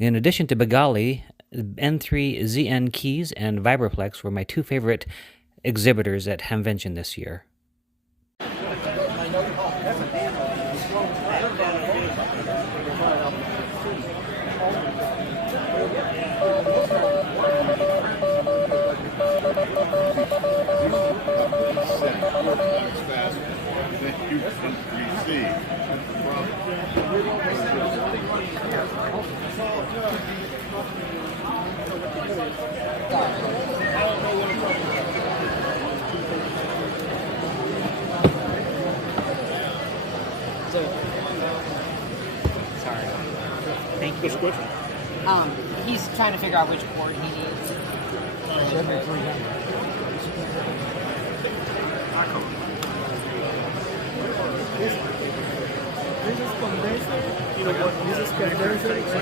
In addition to Begali, N3ZN Keys and Vibroplex were my two favorite exhibitors at Hamvention this year. Sorry. Thank you. He's trying to figure out which chord he needs. This is condenser.